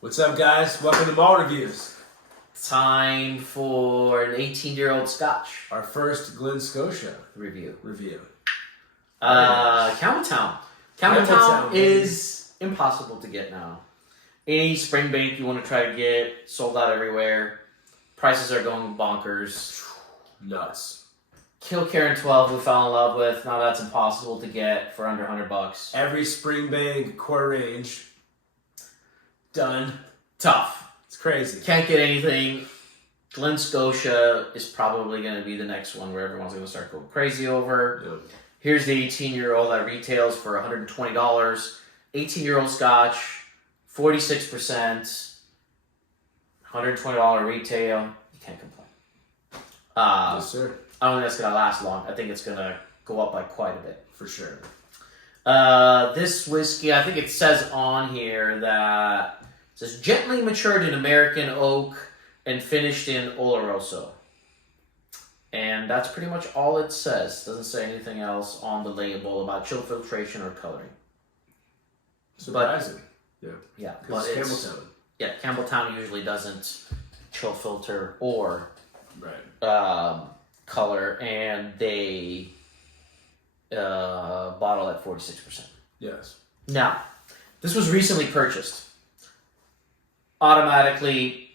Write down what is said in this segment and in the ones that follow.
What's up, guys? Welcome to Malt Reviews. Time for an 18-year-old Scotch Our first Glen Scotia review. Campbeltown. Campbeltown is impossible to get now. Any spring bank you want to try to get, sold out everywhere. Prices are going bonkers. Nuts. Kilcairn 12 we fell in love with. Now that's impossible to get for under $100. Every spring bank, core range. Done. Tough. It's crazy. Can't get anything. Glen Scotia is probably going to be the next one where everyone's going to start going crazy over. Yep. Here's the 18-year-old that retails for $120. 18-year-old Scotch, 46%, $120 retail. You can't complain. Yes, sir. I don't think that's going to last long. I think it's going to go up by quite a bit. For sure. This whiskey, I think it says on here that it says gently matured in American oak and finished in Oloroso. And that's pretty much all it says. Doesn't say anything else on the label about chill filtration or coloring. Surprising. Yeah, Because but it's it's Campbeltown. yeah. Campbelltown usually doesn't chill filter or Right. color, and they bottle at 46%. Yes. Now, this was recently purchased. Automatically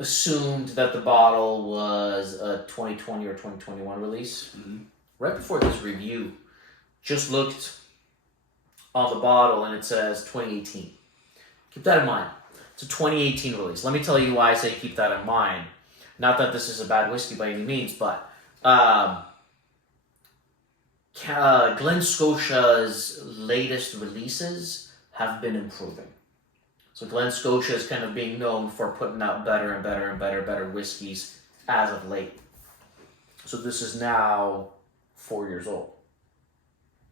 assumed that the bottle was a 2020 or 2021 release. Mm-hmm. Right before this review, just looked on the bottle and it says 2018. Keep that in mind. It's a 2018 release. Let me tell you why I say keep that in mind. Not that this is a bad whiskey by any means, but Glen Scotia's latest releases have been improving. So Glen Scotia is kind of being known for putting out better and better and better whiskeys as of late. So this is now 4 years old.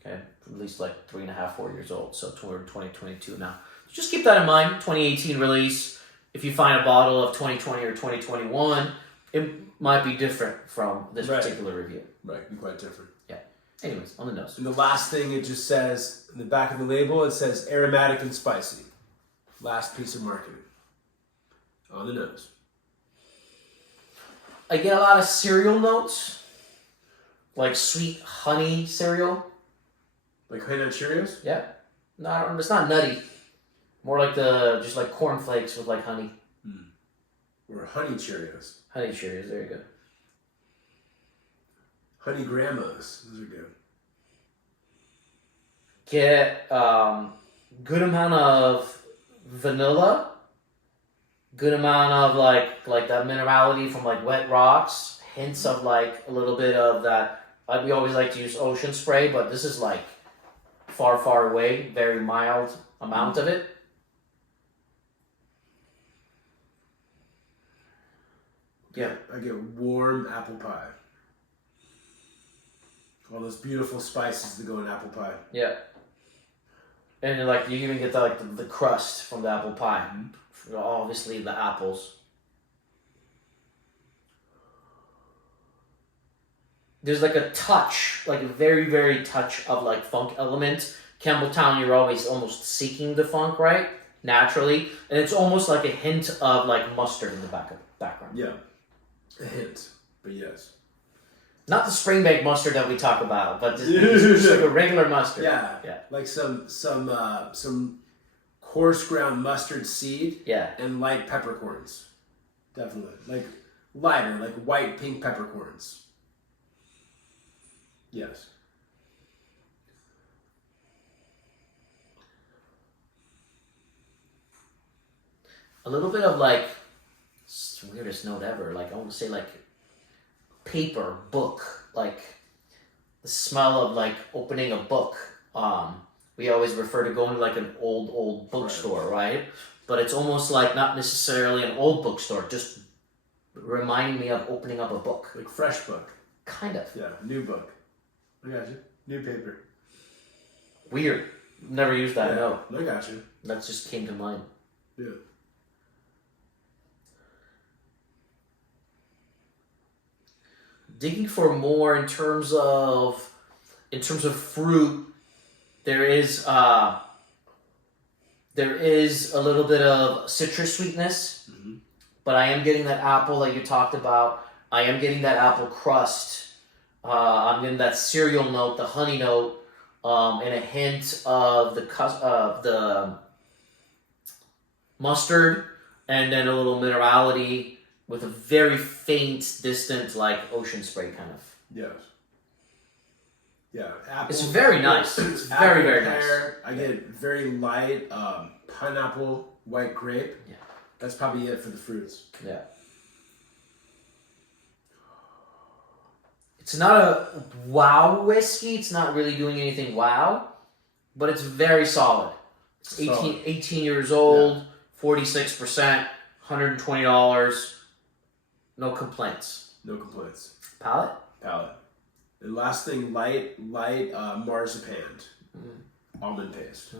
Okay, at least like 3.5, 4 years old. So we're in 2022 now. Just keep that in mind. 2018 release. If you find a bottle of 2020 or 2021, it might be different from this particular review. Right. Be quite different. Yeah. Anyways, on the nose. And the last thing it just says, in the back of the label, it says aromatic and spicy. Last piece of marketing. On the nose. I get a lot of cereal notes, like sweet honey cereal. Like Honey Nut Cheerios? Yeah, no, it's not nutty. More like just like cornflakes with like honey. Or Honey Cheerios. Honey Cheerios, there you go. Honey Grandmas. Those are good. Get good amount of vanilla, good amount of like that minerality from like wet rocks, hints of like a little bit of that. We always like to use ocean spray, but this is like far away, very mild amount of it. Yeah, I get warm apple pie. All those beautiful spices that go in apple pie. yeah. And then, like you even get the crust from the apple pie. Obviously the apples. There's like a touch, like a very touch of like funk element. Campbelltown, you're always almost seeking the funk, right? Naturally. And it's almost like a hint of like mustard in the background. Yeah. A hint. But yes. Not the Springbank mustard that we talk about, but just like a regular mustard. Yeah. Yeah. Like some coarse ground mustard seed. Yeah. And light peppercorns. Definitely. Like lighter, like white, pink peppercorns. Yes. A little bit of like, it's the weirdest note ever. Like I want to say like paper, book, like the smell of like opening a book. We always refer to going to like an old bookstore, right? But it's almost like not necessarily an old bookstore, just reminding me of opening up a book. Like fresh book. Kind of. Yeah, new book. I got you. New paper. Weird. Never used that, no. I got you. That just came to mind. Yeah. Digging for more in terms of fruit, there is There is a little bit of citrus sweetness, but I am getting that apple that you talked about. I am getting that apple crust. I'm getting that cereal note, the honey note, and a hint of the mustard, and then a little minerality with a very faint, distant, like ocean spray kind of. Yes. Yeah, apple. It's very nice. It's very, very pear, nice. I get very light pineapple, white grape. Yeah. That's probably it for the fruits. Yeah. It's not a wow whiskey. It's not really doing anything wow, but it's very solid. It's 18 years old, 46%, $120. No complaints. No complaints. Palate? Palate. And last thing, light marzipan, almond paste.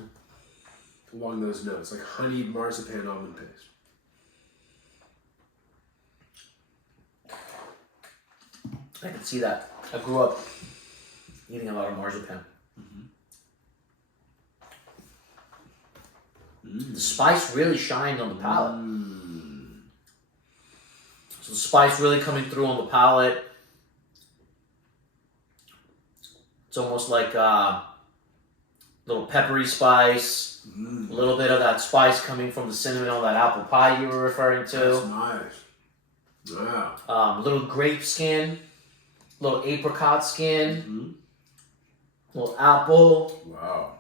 Along those notes, like honeyed marzipan almond paste. I can see that. I grew up eating a lot of marzipan. The spice really shined on the palate. So the spice really coming through on the palate. It's almost like a little peppery spice. A little bit of that spice coming from the cinnamon on that apple pie you were referring to. That's nice. Yeah. Little grape skin. Little apricot skin. Little apple. Wow.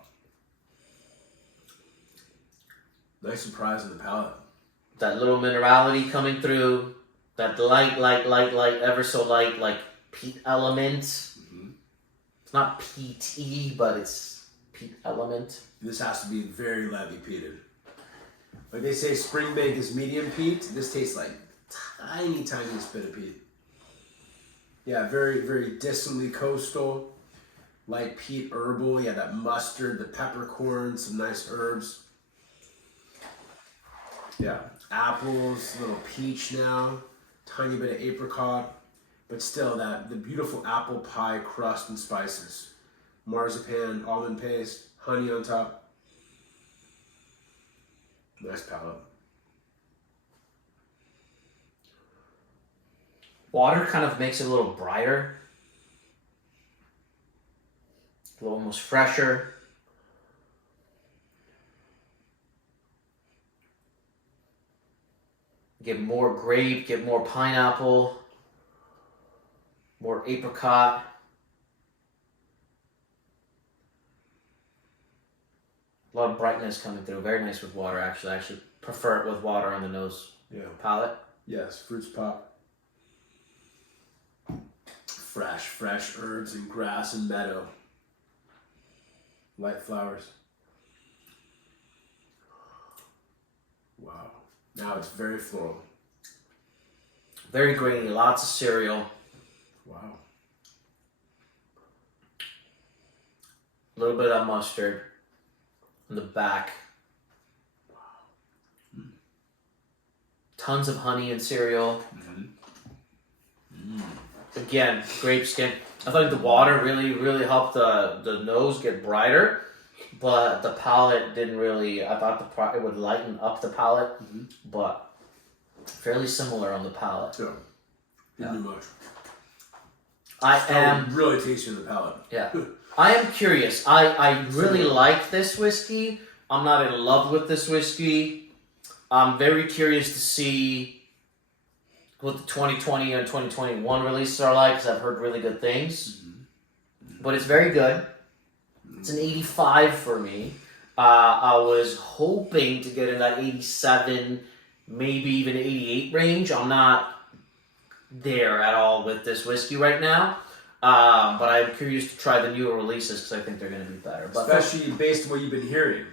Nice surprise in the palate. That little minerality coming through. That light, ever so light, like peat element. It's not peaty, but it's peat element. This has to be very lightly peated. Like they say, Springbank is medium peat. This tastes like tiniest bit of peat. Yeah, very, very distantly coastal. Light peat herbal. Yeah, that mustard, the peppercorn, some nice herbs. Yeah, apples, little peach now. Tiny bit of apricot. But still, the beautiful apple pie crust and spices. Marzipan, almond paste, honey on top. Nice palate. Water kind of makes it a little brighter. A little almost fresher. Get more grape, get more pineapple, more apricot. A lot of brightness coming through. Very nice with water, actually. I actually prefer it with water on the nose. Yeah. Palate. Yes, fruits pop. Fresh herbs and grass and meadow. Light flowers. Wow. Now it's very floral. Very grainy, lots of cereal. Wow. A little bit of mustard in the back. Wow. Tons of honey and cereal. Again, grape skin. I thought the water really helped the nose get brighter, but the palate didn't really. I thought it would lighten up the palate, but fairly similar on the palate. So, didn't do much. I am really tasty in the palate. Yeah. I am curious. I really like this whiskey. I'm not in love with this whiskey. I'm very curious to see what the 2020 and 2021 releases are like, because I've heard really good things. But it's very good. It's an 85 for me. I was hoping to get in that 87, maybe even 88 range. I'm not there at all with this whiskey right now. But I'm curious to try the newer releases because I think they're going to be better. But especially based on what you've been hearing.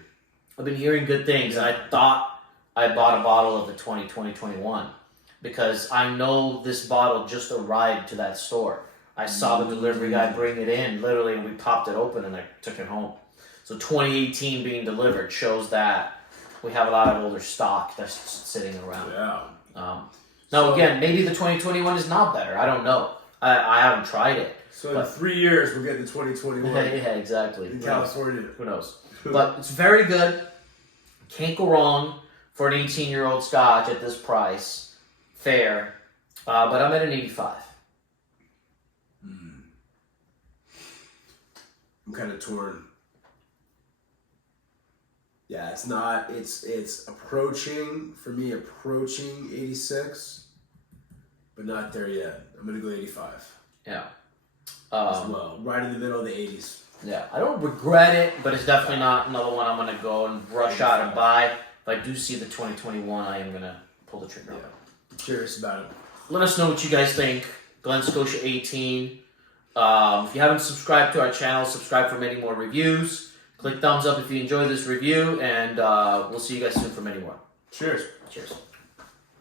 I've been hearing good things, and I thought I bought a bottle of the 2021 because I know this bottle just arrived to that store. I saw the delivery guy bring it in, literally, and we popped it open and I took it home. So 2018 being delivered shows that we have a lot of older stock that's sitting around. Yeah. Now, again, maybe the 2021 is not better. I don't know. I haven't tried it. So in 3 years, we'll get the 2021. Yeah, exactly. In California. Who knows? But it's very good. Can't go wrong for an 18-year-old Scotch at this price. Fair. But I'm at an 85. I'm kind of torn. Yeah, it's not. It's approaching, for me, approaching 86, but not there yet. I'm gonna go 85. Yeah. As well, right in the middle of the 80s. Yeah, I don't regret it, but it's definitely not another one I'm gonna go and rush out and buy. If I do see the 2021, I am gonna pull the trigger. Yeah. Curious about it. Let us know what you guys think. Glen Scotia 18. If you haven't subscribed to our channel, subscribe for many more reviews. Click thumbs up if you enjoyed this review, and we'll see you guys soon for many more. Cheers. Cheers.